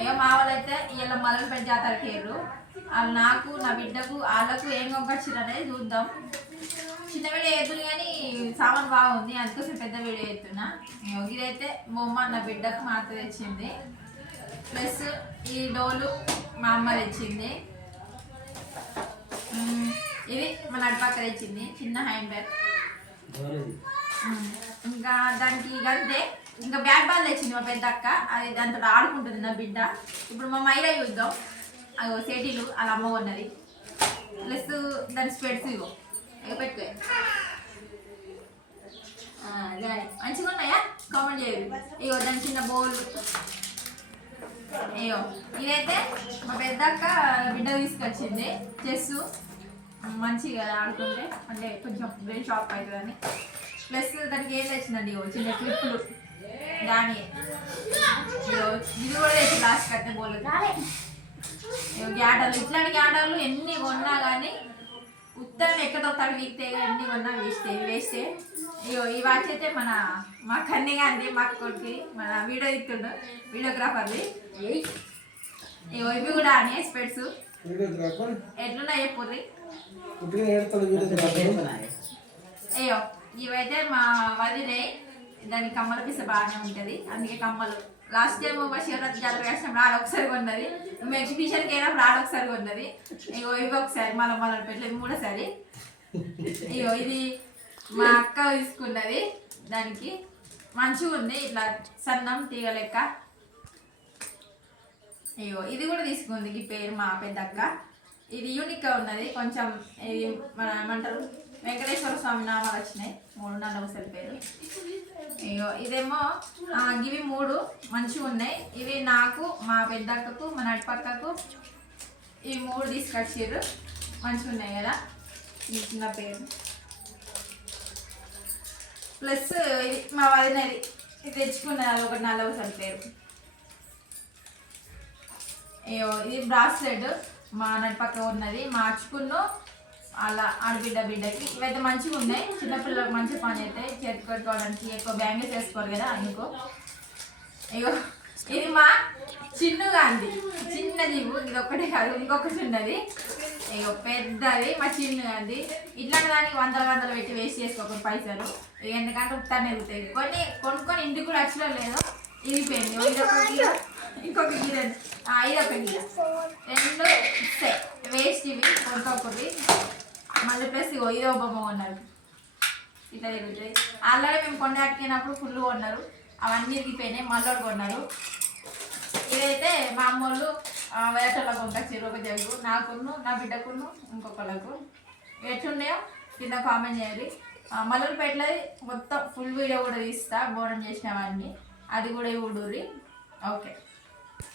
ఇక మా వాళ్ళైతే ఇలా మలనపల్లి జాతరకి వెళ్ళరు వాళ్ళు నాకు నా బిడ్డకు వాళ్ళకు ఏం కొనుకొచ్చారు అనేది చూద్దాం. చిన్న వీడియో ఎత్తులు కానీ సామాన్ బాగుంది అందుకోసం పెద్ద వీడియో ఎత్తున్నా ఇదైతే బొమ్మ నా బిడ్డకు మా అత్త తెచ్చింది. ప్లస్ ఈ డోలు మా అమ్మ తెచ్చింది. ఇది మా నడిపక్క తెచ్చింది చిన్న హ్యాండ్ బ్యాగ్. ఇంకా దానికి గంతే ఇంకా బ్యాట్ బాల్ తెచ్చింది మా పెద్ద అక్క అది దాంతో ఆడుకుంటుంది నా బిడ్డ. ఇప్పుడు మా మైరా చూద్దాం. అగో సేటీలు వాళ్ళ అమ్మ ఉన్నది ప్లస్ దాని స్పెడ్స్ ఇవ్వ ఇక పెట్టుకో. మంచిగా ఉన్నాయా? కామెంట్ చేయండి. ఇగో దాని చిన్న బౌల్. అయ్యో ఇదైతే మా పెద్దక్క బిడ్డ తీసుకొచ్చింది. చెస్. మంచిగా ఆడుకుంటే. అంటే కొంచెం బ్రెయిన్ షాప్ అవుతుందని. ప్లస్ దానికి ఏం తెచ్చిందండి చిన్న క్లిప్పులు. ఇది కూడా తెచ్చి లాస్ట్ కట్టే బోలు ఇగో గ్యాటర్లు ఇట్లాంటి గ్యాటర్లు ఎన్ని కొన్నా కానీ ఉత్తరం ఎక్కడ తడి వీక్తే ఎన్ని కొన్నా వేస్తే వేస్తే. ఇగో ఈ వాచ్ అయితే మన మా కన్నీ గాంధీ మా కొడుకు మన వీడియో ఇస్తుండు వీడియోగ్రాఫర్ది. ఇగో ఇవి కూడా అని స్పెట్స్ ఎట్లున్నాయి చెప్పుర్రి? అయ్యో ఇవైతే మా వదిలే దాని కమ్మల పిస బాగానే ఉంటుంది. అందుకే కమ్మలు. లాస్ట్ టైం మా శివరాత్రి జాతర వేసినప్పుడు ఆడ ఒకసారి కొన్నది. మేము ఎగ్జిబిషన్కి అయినప్పుడు ఆడ ఒకసారి కొన్నది. ఇగో ఇవి ఒకసారి మళ్ళీ మళ్ళీ పెట్టలేదు మూడోసారి. ఇగో ఇది మా అక్క తీసుకున్నది దానికి. మంచిగా ఉంది ఇట్లా సన్నం తీగ లెక్క. అయ్యో ఇది కూడా తీసుకుంది ఈ పేరు మా పెద్దక్క. ఇది యూనిక్గా ఉన్నది. కొంచెం ఇది మన ఏమంటారు? వెంకటేశ్వర స్వామి నామాలు వచ్చినాయి. మూడు నాలుగు పేరు. అయ్యో ఇదేమో ఇవి మూడు మంచిగా ఉన్నాయి. ఇవి నాకు మా పెద్దక్కకు మా నడిపక్కకు ఈ మూడు తీసుకొచ్చారు మంచిగా ఉన్నాయి కదా? చిన్న పేరు. ప్లస్ ఇది మా వదినది. ఇది తెచ్చుకున్నది అది ఒకటి నల్లవ పేరు. అయ్యో ఇది బ్రాస్లెట్ మా నడిపక్క ఉన్నది. మార్చుకున్న అలా ఆడబిడ్డ బిడ్డకి ఇవైతే మంచిగా ఉన్నాయి. చిన్నపిల్లలకు మంచి పని అవుతాయి చేతి కట్టుకోవడానికి ఎక్కువ బ్యాంగిల్స్ వేసుకోరు కదా అందుకో. అయ్యో ఇది మా చిన్నుగా అంది చిన్నది ఇది ఒక్కటే కాదు ఇంకొకటి ఉన్నది. అయ్యో పెద్దది మా చిన్నగా అంది ఇట్లాంటి దానికి వందల వందలు పెట్టి వేస్ట్ చేసుకోకూడదు పైసలు. ఇక ఎందుకంటే ఉత్తాన్ని వెళ్తాయి కొన్ని కొనుక్కొని ఇంటికి కూడా వచ్చినా లేదు. ఇది పోయింది ఇదొక గీర ఇంకొక గీర ఆ, ఇదొక గీర రెండు ఇస్తాయి వేస్ట్ ఇవి కొనుక్కోకూడదు మళ్ళీ ప్లస్ ఇగో ఇదో బొమ్మ కొన్నారు. ఇట్లా తిరుగుతాయి. ఆల్రెడీ మేము కొండటికినప్పుడు ఫుల్ కొన్నారు. అవన్నీ ఇరిగిపోయినాయి మళ్ళీ కొన్నారు. ఇదైతే మా అమ్మోళ్ళు వేటలో కొనుకొచ్చారు ఒక జగ్గు. నాకును నా బిడ్డకును ఇంకొకళ్ళకు. ఎట్లున్నాయో కింద కామెంట్ చేయాలి మల్లూరుపేటలో మొత్తం ఫుల్ వీడియో కూడా తీస్తా బోనం చేసినవన్నీ. అది కూడా ఊడూరి. ఓకే.